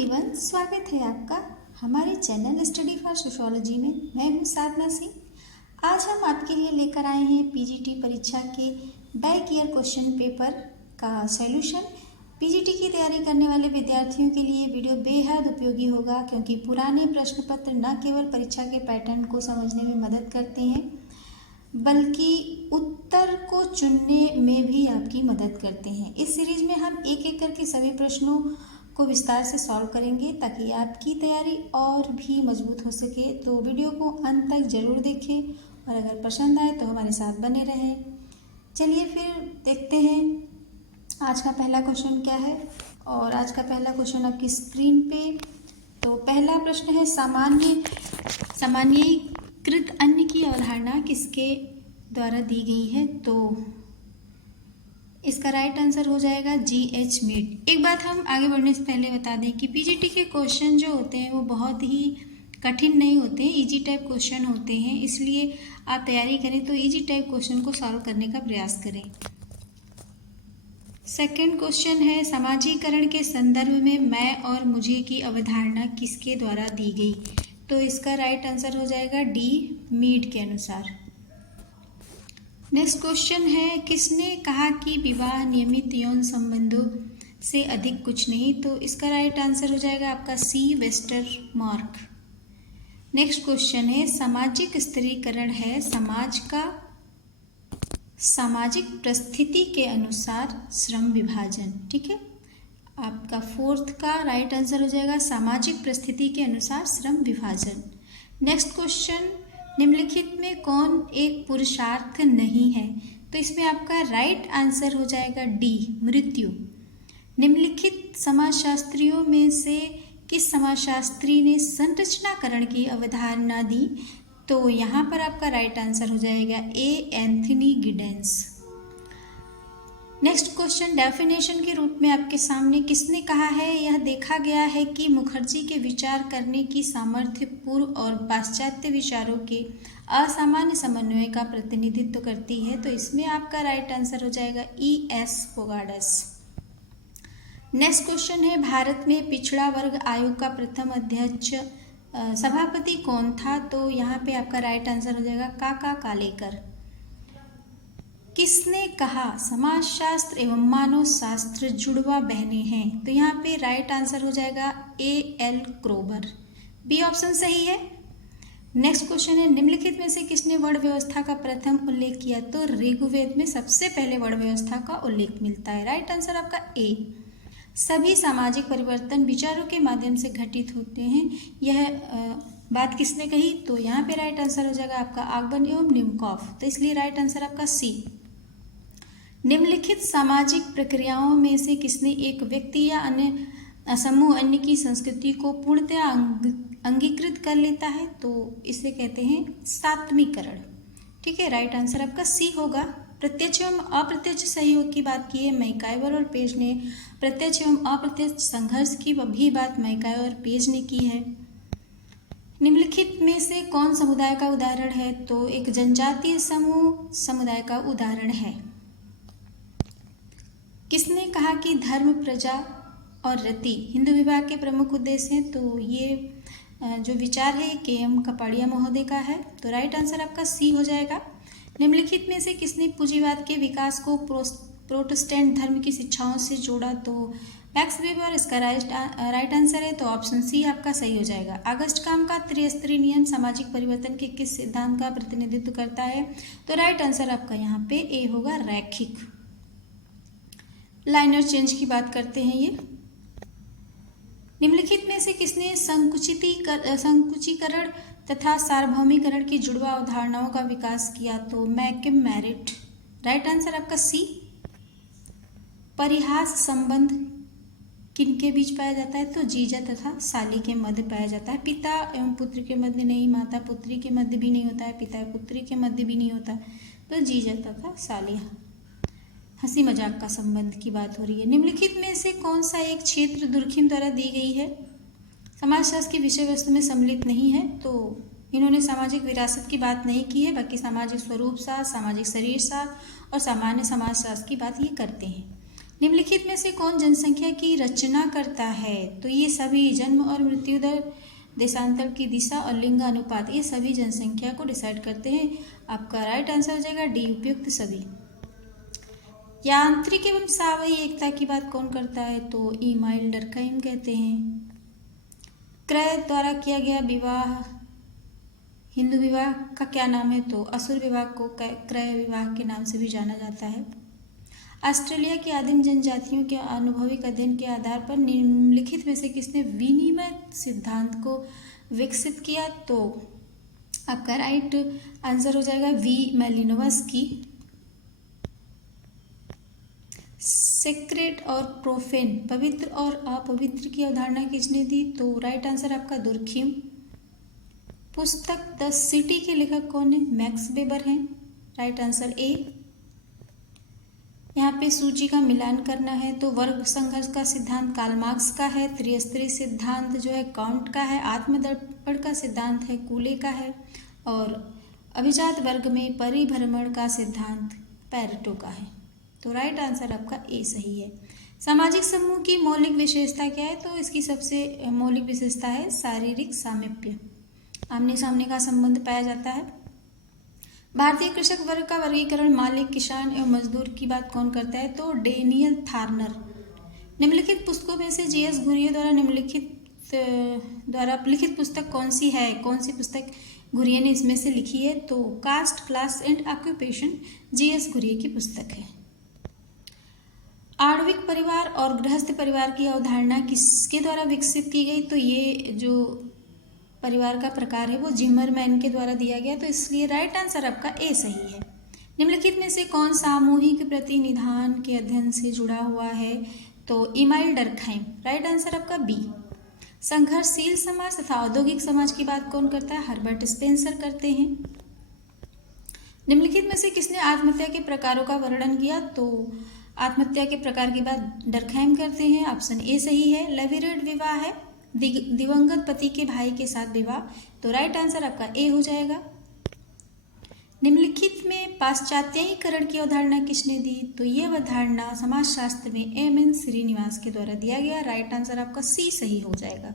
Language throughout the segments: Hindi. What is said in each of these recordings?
एवरीवन, स्वागत है आपका हमारे चैनल स्टडी फॉर सोशियोलॉजी में। मैं हूं साधना सिंह। आज हम आपके लिए लेकर आए हैं पीजीटी परीक्षा के बैक ईयर क्वेश्चन पेपर का सॉल्यूशन। पीजीटी की तैयारी करने वाले विद्यार्थियों के लिए वीडियो बेहद उपयोगी होगा, क्योंकि पुराने प्रश्न पत्र न केवल परीक्षा के पैटर्न को समझने में मदद करते हैं, बल्कि उत्तर को चुनने में भी आपकी मदद करते हैं। इस सीरीज में हम एक एक करके सभी प्रश्नों को विस्तार से सॉल्व करेंगे, ताकि आपकी तैयारी और भी मजबूत हो सके। तो वीडियो को अंत तक जरूर देखें और अगर पसंद आए तो हमारे साथ बने रहें। चलिए फिर देखते हैं आज का पहला क्वेश्चन क्या है। और आज का पहला क्वेश्चन आपकी स्क्रीन पे। तो पहला प्रश्न है, सामान्यीकृत अन्न की अवधारणा किसके द्वारा दी गई है? तो इसका राइट आंसर हो जाएगा G.H. मीड। एक बात हम आगे बढ़ने से पहले बता दें कि पीजीटी के क्वेश्चन जो होते हैं वो बहुत ही कठिन नहीं होते हैं, इजी टाइप क्वेश्चन होते हैं। इसलिए आप तैयारी करें तो इजी टाइप क्वेश्चन को सॉल्व करने का प्रयास करें। सेकंड क्वेश्चन है, समाजीकरण के संदर्भ में मैं और मुझे की अवधारणा किसके द्वारा दी गई? तो इसका राइट आंसर हो जाएगा D. मीड के अनुसार। नेक्स्ट क्वेश्चन है, किसने कहा कि विवाह नियमित यौन संबंधों से अधिक कुछ नहीं? तो इसका राइट आंसर हो जाएगा आपका C. वेस्टरमार्क। नेक्स्ट क्वेश्चन है, सामाजिक स्त्रीकरण है समाज का सामाजिक परिस्थिति के अनुसार श्रम विभाजन। ठीक है, आपका फोर्थ का राइट आंसर हो जाएगा सामाजिक परिस्थिति के अनुसार श्रम विभाजन। नेक्स्ट क्वेश्चन, निम्नलिखित में कौन एक पुरुषार्थ नहीं है? तो इसमें आपका राइट आंसर हो जाएगा D. मृत्यु। निम्नलिखित समाजशास्त्रियों में से किस समाजशास्त्री ने संरचनाकरण की अवधारणा दी? तो यहाँ पर आपका राइट आंसर हो जाएगा A. Anthony Giddens. Next question, definition के रूप में आपके सामने किसने कहा है, यह देखा गया है कि मुखर्जी के विचार करने की सामर्थ्य पूर्व और पाश्चात्य विचारों के असामान्य समन्वय का प्रतिनिधित्व करती है? तो इसमें आपका राइट आंसर हो जाएगा E. एस. फोगाडस। नेक्स्ट क्वेश्चन है, भारत में पिछड़ा वर्ग आयोग का प्रथम अध्यक्ष सभापति कौन था? तो यहाँ पे आपका राइट आंसर हो जाएगा काका कालेकर। किसने कहा समाजशास्त्र एवं मानव शास्त्र जुड़वा बहनें हैं? तो यहाँ पे राइट आंसर हो जाएगा A. L. Kroeber. B option सही है। नेक्स्ट क्वेश्चन है, निम्नलिखित में से किसने वर्ण व्यवस्था का प्रथम उल्लेख किया? तो ऋग्वेद में सबसे पहले वर्ण व्यवस्था का उल्लेख मिलता है। राइट आंसर आपका A. सभी सामाजिक परिवर्तन विचारों के माध्यम से घटित होते हैं, यह बात किसने कही? तो यहाँ पे राइट आंसर हो जाएगा आपका आगबन एवं निमकॉफ। तो इसलिए राइट आंसर आपका C। निम्नलिखित सामाजिक प्रक्रियाओं में से किसने एक व्यक्ति या अन्य समूह अन्य की संस्कृति को पूर्णतया अंगीकृत कर लेता है? तो इसे कहते हैं सात्विकरण। ठीक है, राइट आंसर आपका C होगा। प्रत्यक्ष एवं अप्रत्यक्ष सहयोग की बात की है मैकाइवर और पेज ने। प्रत्यक्ष एवं अप्रत्यक्ष संघर्ष की भी बात मैकाइवर और पेज ने की है। निम्नलिखित में से कौन समुदाय का उदाहरण है? तो एक जनजातीय समूह समुदाय का उदाहरण है। किसने कहा कि धर्म, प्रजा और रति हिंदू विभाग के प्रमुख उद्देश्य हैं? तो ये जो विचार है KM कपाड़िया महोदय का है। तो राइट आंसर आपका C हो जाएगा। निम्नलिखित में से किसने पूंजीवाद के विकास को प्रोटेस्टेंट धर्म की शिक्षाओं से जोड़ा? तो मैक्स वेबर इसका राइट आंसर है। तो ऑप्शन C आपका सही हो जाएगा। अगस्त काम का त्रिस्तरीय नियम सामाजिक परिवर्तन के किस सिद्धांत का प्रतिनिधित्व करता है? तो राइट आंसर आपका यहाँ पे A होगा, रैखिक। लाइनर चेंज की बात करते हैं। ये निम्नलिखित में से किसने संकुचीकरण तथा सार्वभौमिकरण की जुड़वा अवधारणाओं का विकास किया? तो मैकम मैरिट। राइट आंसर आपका C। परिहास संबंध किनके बीच पाया जाता है? तो जीजा तथा साली के मध्य पाया जाता है। पिता एवं पुत्र के मध्य नहीं, माता पुत्री के मध्य भी नहीं होता है, पिता पुत्री के मध्य भी नहीं होता। तो जीजा तथा साली, हंसी मजाक का संबंध की बात हो रही है। निम्नलिखित में से कौन सा एक क्षेत्र दुर्खिम द्वारा दी गई है? समाजशास्त्र की विषय वस्तु में सम्मिलित नहीं है, तो इन्होंने सामाजिक विरासत की बात नहीं की है, बाकी सामाजिक स्वरूप शास्त्र, सामाजिक शरीर शास्त्र और सामान्य समाजशास्त्र की बात ये करते हैं। निम्नलिखित में से कौन जनसंख्या की रचना करता है? तो ये सभी जन्म और मृत्यु दर, देशांतर की दिशा और लिंग अनुपात, ये सभी जनसंख्या को डिसाइड करते हैं। आपका राइट आंसर हो जाएगा डी, उपयुक्त सभी। यांत्रिक एवं सावयवी एकता की बात कौन करता है? तो इमाइल डर्कहाइम कहते हैं। क्रय द्वारा किया गया विवाह, हिंदू विवाह का क्या नाम है? तो असुर विवाह को क्रय विवाह के नाम से भी जाना जाता है। ऑस्ट्रेलिया की आदिम जनजातियों के अनुभविक अध्ययन के आधार पर निम्नलिखित में से किसने विनिमय सिद्धांत को विकसित किया? तो आपका राइट आंसर हो जाएगा वी, मैलिनोवस्की। सेक्रेट और प्रोफेन, पवित्र और अपवित्र की अवधारणा किसने दी? तो राइट आंसर आपका दुर्खिम। पुस्तक द सिटी के लेखक कौन है? मैक्स वेबर हैं। Right answer A. यहाँ पे सूची का मिलान करना है तो वर्ग संघर्ष का सिद्धांत कार्ल मार्क्स का है, त्रिस्तरीय सिद्धांत जो है काउंट का है, आत्मदर्पण का सिद्धांत है कूले का है, और अभिजात वर्ग में परिभ्रमण का सिद्धांत पैरेटो का है। तो राइट आंसर आपका ए सही है। सामाजिक समूह की मौलिक विशेषता क्या है? तो इसकी सबसे मौलिक विशेषता है शारीरिक सामीप्य, आमने सामने का संबंध पाया जाता है। भारतीय कृषक वर्ग का वर्गीकरण मालिक, किसान एवं मजदूर की बात कौन करता है? तो डेनियल थार्नर। निम्नलिखित पुस्तकों में से जी.एस. घुरिये द्वारा लिखित पुस्तक कौन सी है? कौन सी पुस्तक घुरिये ने इसमें से लिखी है? तो caste, class and occupation G S. Ghurye की पुस्तक है। आणविक परिवार और गृहस्थ परिवार की अवधारणा किसके द्वारा विकसित की गई? तो ये जो परिवार का प्रकार है वो जिमरमैन के द्वारा दिया गया, तो इसलिए राइट आंसर आपका ए सही है। निम्नलिखित में से कौन सामूहिक प्रतिनिधान के अध्ययन से जुड़ा हुआ है? तो इमाइल डर्कहाइम। राइट आंसर आपका बी। संघर्षशील समाज तथा औद्योगिक समाज की बात कौन करता है? हर्बर्ट स्पेंसर करते हैं। निम्नलिखित में से किसने आत्महत्या के प्रकारों का वर्णन किया? तो आत्महत्या के प्रकार की बात डर्कहाइम करते हैं। ऑप्शन ए सही है। लेविरेट विवाह है दिवंगत पति के भाई के साथ विवाह, तो राइट आंसर आपका ए हो जाएगा। निम्नलिखित में पाश्चात्यीकरण की अवधारणा किसने दी? तो ये अवधारणा समाजशास्त्र में एम.एन. श्रीनिवास के द्वारा दिया गया। राइट आंसर आपका सी सही हो जाएगा।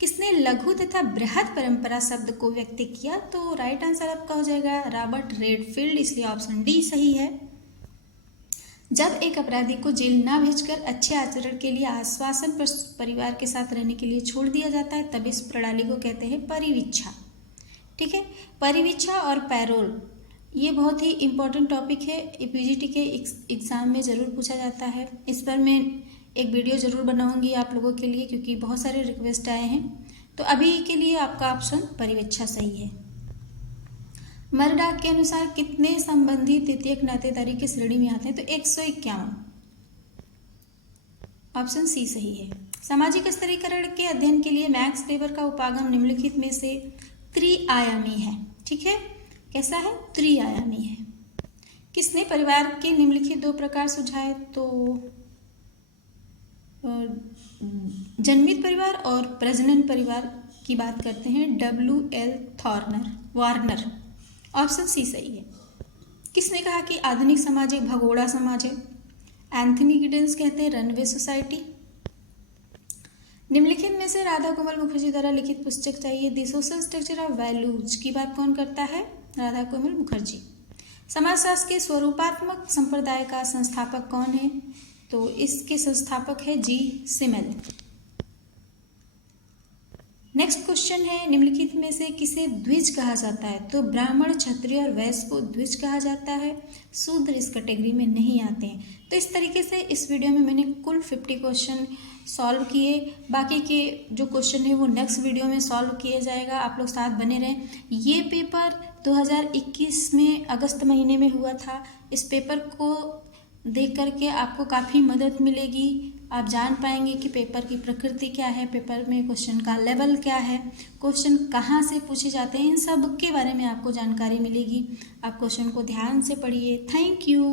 किसने लघु तथा बृहद परंपरा शब्द को व्यक्त किया? तो राइट आंसर आपका हो जाएगा रॉबर्ट रेडफील्ड, इसलिए ऑप्शन डी सही है। जब एक अपराधी को जेल ना भेजकर अच्छे आचरण के लिए आश्वासन परिवार के साथ रहने के लिए छोड़ दिया जाता है, तब इस प्रणाली को कहते हैं परिवीक्षा। ठीक है, परिवीक्षा और पैरोल ये बहुत ही इम्पोर्टेंट टॉपिक है, पीजीटी के एग्ज़ाम में ज़रूर पूछा जाता है। इस पर मैं एक वीडियो ज़रूर बनाऊंगी आप लोगों के लिए, क्योंकि बहुत सारे रिक्वेस्ट आए हैं। तो अभी के लिए आपका ऑप्शन परिवीक्षा सही है। मरडाक के अनुसार कितने संबंधी तृतीयक नातेदारी की श्रेणी में आते हैं? तो 151। ऑप्शन सी सही है। सामाजिक स्तरीकरण के अध्ययन के लिए मैक्स वेबर का उपागम निम्नलिखित में से त्रिआयामी है। ठीक है, कैसा है? त्रिआयामी है। किसने परिवार के निम्नलिखित दो प्रकार सुझाए? तो जन्मित परिवार और प्रजनन परिवार की बात करते हैं W.L. वार्नर। ऑप्शन सी सही है। किसने कहा कि आधुनिक समाज एक भगोड़ा समाज है? एंथनी गिडेंस कहते हैं रनवे सोसाइटी। निम्नलिखित में से राधा कोमल मुखर्जी द्वारा लिखित पुस्तक चाहिए the social structure of values की बात कौन करता है? राधा कोमल मुखर्जी। समाजशास्त्र के स्वरूपात्मक संप्रदाय का संस्थापक कौन है? तो इसके संस्थापक है जी सिमेल। नेक्स्ट क्वेश्चन है, निम्नलिखित में से किसे द्विज कहा जाता है? तो ब्राह्मण, क्षत्रिय और वैश्य को द्विज कहा जाता है। शूद्र इस कैटेगरी में नहीं आते हैं। तो इस तरीके से इस वीडियो में मैंने कुल 50 क्वेश्चन सॉल्व किए। बाकी के जो क्वेश्चन है वो नेक्स्ट वीडियो में सॉल्व किया जाएगा। आप लोग साथ बने रहें। ये पेपर 2021 में अगस्त महीने में हुआ था। इस पेपर को देख करके आपको काफ़ी मदद मिलेगी। आप जान पाएंगे कि पेपर की प्रकृति क्या है, पेपर में क्वेश्चन का लेवल क्या है, क्वेश्चन कहाँ से पूछे जाते हैं, इन सब के बारे में आपको जानकारी मिलेगी। आप क्वेश्चन को ध्यान से पढ़िए। Thank you.